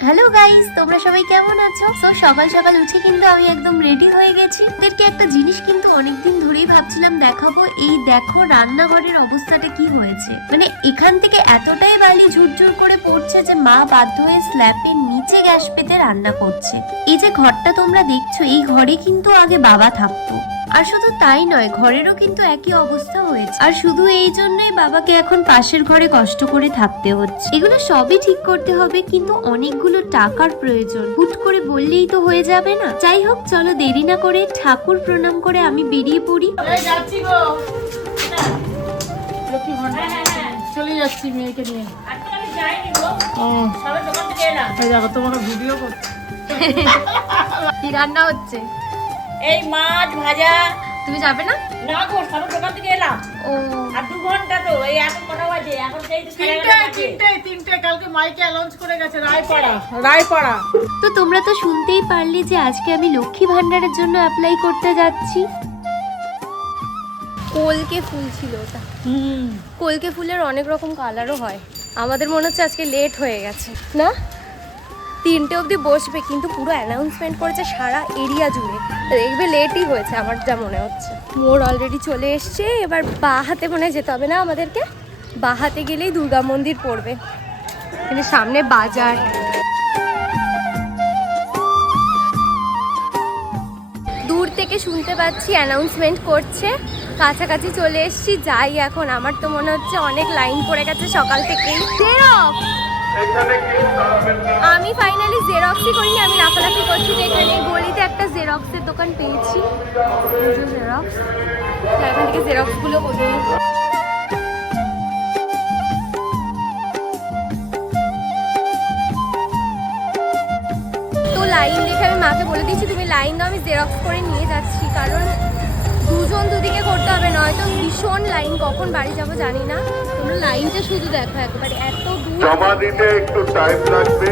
Hello guys তোমরা সবাই কেমন আছো? সো সকাল সকাল উঠে কিন্তু আমি একদম রেডি হয়ে গেছি। ওদেরকে একটা জিনিস কিন্তু অনেকদিন ধরেই ভাবছিলাম দেখাবো। এই দেখো, রান্নাঘরের অবস্থাটা কি হয়েছে? মানে এখান থেকে এতটাই বালি ঝুরঝুর করে পড়ছে যে মা বাধ্য হয়ে স্ল্যাপের নিচে গ্যাস পেতে রান্না করছে। এই যে ঘরটা তোমরা দেখছ, এই ঘরে কিন্তু আগে বাবা থাকতো। আর শুধু তাই নয় ঘরেরও কিন্তু একই অবস্থা হয়েছে। আর শুধু এই জন্যই বাবাকে এখন পাশের ঘরে কষ্ট করে থাকতে হচ্ছে। এগুলো সবই ঠিক করতে হবে কিন্তু অনেকগুলো টাকার প্রয়োজন। হুট করে বললেই তো হয়ে যাবে না। যাই হোক চলো দেরি না করে ঠাকুর প্রণাম করে আমি বেরিয়ে পড়ি। যাচ্ছি গো। চলে যাচ্ছি মেয়েকে নিয়ে। ও। এই দেখো তোমাকে ভিডিও করছি। কি রান্না হচ্ছে? এই মাছ ভাজা। তুমি যাবে না? না গো সব দোকান থেকে এলাম। ও। আর দু ঘণ্টা তো এই এখন কটা বাজে? এখন সেই তো তিনটে তিনটে তিনটে কালকে মাইকে অ্যালাউন্স করে গেছে রায়পাড়া। রায়পাড়া। তো তোমরা তো শুনতেই পারলে যে আজকে আমি লক্ষ্মী ভান্ডারের জন্য অ্যাপ্লাই করতে যাচ্ছি। কলকে ফুল ছিল ওটা। হুম। কলকে ফুলের অনেক রকম কালারও হয়। আমাদের মনে হচ্ছে আজকে লেট হয়ে গেছে। না? তিনটে অবধি বসবে, কিন্তু পুরো অ্যানাউন্সমেন্ট করেছে সারা এরিয়া জুড়ে। দেখবে লেটই হয়েছে, আমার যা মনে হচ্ছে। মোর অলরেডি চলে এসছে, এবার বা হাতে মনে যেতে হবে না আমাদেরকে? বা হাতে গেলেই দুর্গা মন্দির পড়বে। কিন্তু সামনে বাজার। দূর থেকে শুনতে পাচ্ছি অ্যানাউন্সমেন্ট করছে। কাছাকাছি চলে এসেছি, যাই এখন। আমার তো মনে হচ্ছে অনেক লাইন পড়ে গেছে সকাল থেকেই। আমি ফাইনালি জেরক্সই করিনি, আমি লাফালাফি করছি যে এখানে গলিতে একটা জেরক্সের দোকান পেয়েছি। জেরক্স থেকে জেরক্সগুলো করি তো লাইন দেখে আমি মাকে বলে দিয়েছি, তুমি লাইন দাও, আমি জেরক্স করে নিয়ে যাচ্ছি। কারণ নয়তো ভীষণ লাইন কখন বাড়ি যাব জানি না। তোমরা লাইনটা শুধু দেখো একবার এত দূর। জমা দিতে একটু টাইম লাগবে।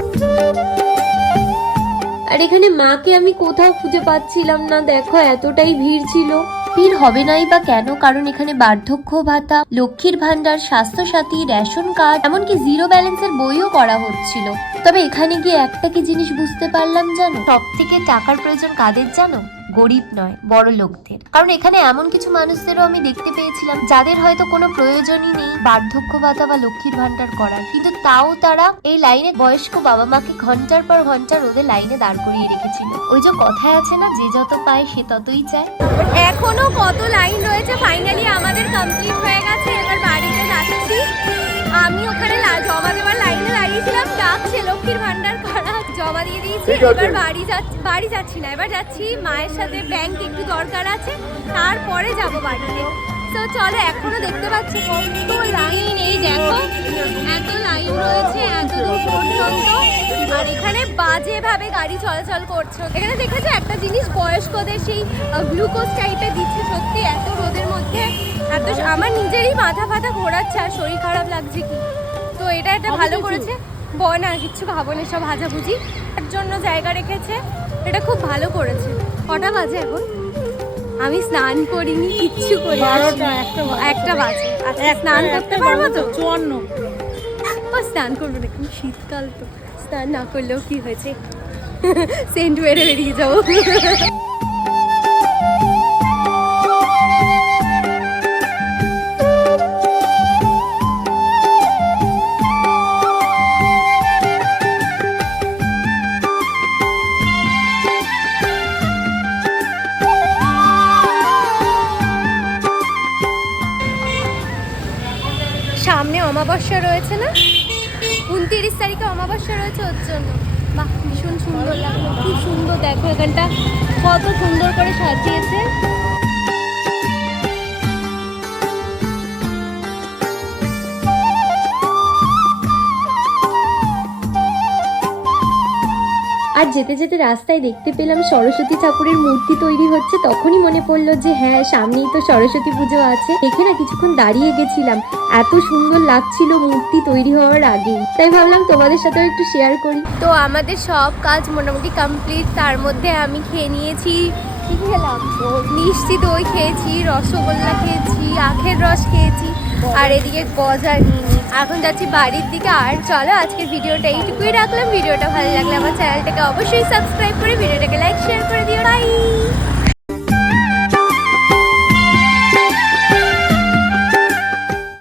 আর এখানে মাকে আমি কোথাও খুঁজে পাচ্ছিলাম না দেখো এতটাই ভিড় ছিল। ভিড় হবে নাই বা কেন কারণ এখানে বার্ধক্য ভাতা লক্ষ্মীর ভান্ডার স্বাস্থ্য সাথী রেশন কার্ড এমনকি জিরো ব্যালেন্সের বইও করা হচ্ছিল। তবে এখানে গিয়ে একটা কি জিনিস বুঝতে পারলাম জানো? সব থেকে টাকার প্রয়োজন কাদের জানো? গরিব নয়, বড় লোকদের। কারণ এখানে এমন কিছু মানুষদেরও আমি দেখতে পেয়েছিলাম, যাদের হয়তো কোনো প্রয়োজনই নেই বার্ধক্য ভাতা বা লক্ষ্মীর ভান্ডার করার। কিন্তু তাও তারা এই লাইনে বয়স্ক বাবা মাকে ঘণ্টার পর ঘণ্টা রোদে লাইনে দাঁড় করিয়ে রেখেছিল। ওই যে কথায় আছে না, যে যত পায় সে ততই চায়। এখনও কত লাইন রয়েছে? ফাইনালি আমাদের কমপ্লিট হয়ে গেছে। এবার জমা দিয়ে দিয়েছি। এবার বাড়ি যাচ্ছি বাড়ি যাচ্ছি না। এবার যাচ্ছি মায়ের সাথে ব্যাংক একটু দরকার আছে। তারপরে যাব বাড়িতে। তো চলো এখনও দেখতে পাচ্ছি কত লাইন এই দেখো এত লাইন রয়েছে এত দূর পর্যন্ত। আর এখানে বাজে ভাবে গাড়ি চলাচল করছে। এখানে দেখেছ একটা জিনিস বয়স্কদের সেই গ্লুকোজ টাইপের দিচ্ছে সত্যি এত রোদের মধ্যে। এত আমার নিজেরই মাথা ফাথা ঘোরাচ্ছে আর শরীর খারাপ লাগছে কি? তো এটা একটা ভালো করেছে। ব না কিচ্ছু খাব না সব ভাজাভুজি। তার জন্য জায়গা রেখেছে এটা খুব ভালো করেছে। কটা বাজে এখন? আমি স্নান করিনি কিচ্ছু করি একটা বাজে। আচ্ছা স্নান করতে পারব তো চুয়ান্ন। ও স্নান করব না কিন্তু শীতকাল তো। স্নান না করলেও কি হয়েছে? সেন্ট মেরে বেরিয়ে যাব। অমাবস্যা রয়েছে না? উনত্রিশ তারিখে অমাবস্যা রয়েছে ওর জন্য। বাহ, ভীষণ সুন্দর লাগল। খুব সুন্দর দেখো, এখানটা কত সুন্দর করে সাজিয়েছে। আর যেতে যেতে রাস্তায় দেখতে পেলাম সরস্বতী ঠাকুরের মূর্তি তৈরি হচ্ছে। তখনই মনে পড়ল যে হ্যাঁ সামনেই তো সরস্বতী পুজো আছে। দেখে না কিছুক্ষণ দাঁড়িয়ে গেছিলাম। এত সুন্দর লাগছিল মূর্তি তৈরি হওয়ার আগেই। তাই ভাবলাম তোমাদের সাথেও একটু শেয়ার করি। তো আমাদের সব কাজ মোটামুটি কমপ্লিট তার মধ্যে আমি খেয়ে নিয়েছি, কি খেলাম? মিষ্টি দই খেয়েছি, রসগোল্লা খেয়েছি, আখের রস খেয়েছি। আর এদিকে গজা নিয়ে এখন যাচ্ছি বাড়ির দিকে। আর চলো আজকে ভিডিওটা এইটুকুই রাখলাম। ভিডিওটা ভালো লাগলে আমার চ্যানেলটাকে অবশ্যই সাবস্ক্রাইব করে, ভিডিওটাকে লাইক শেয়ার করে দিও। বাই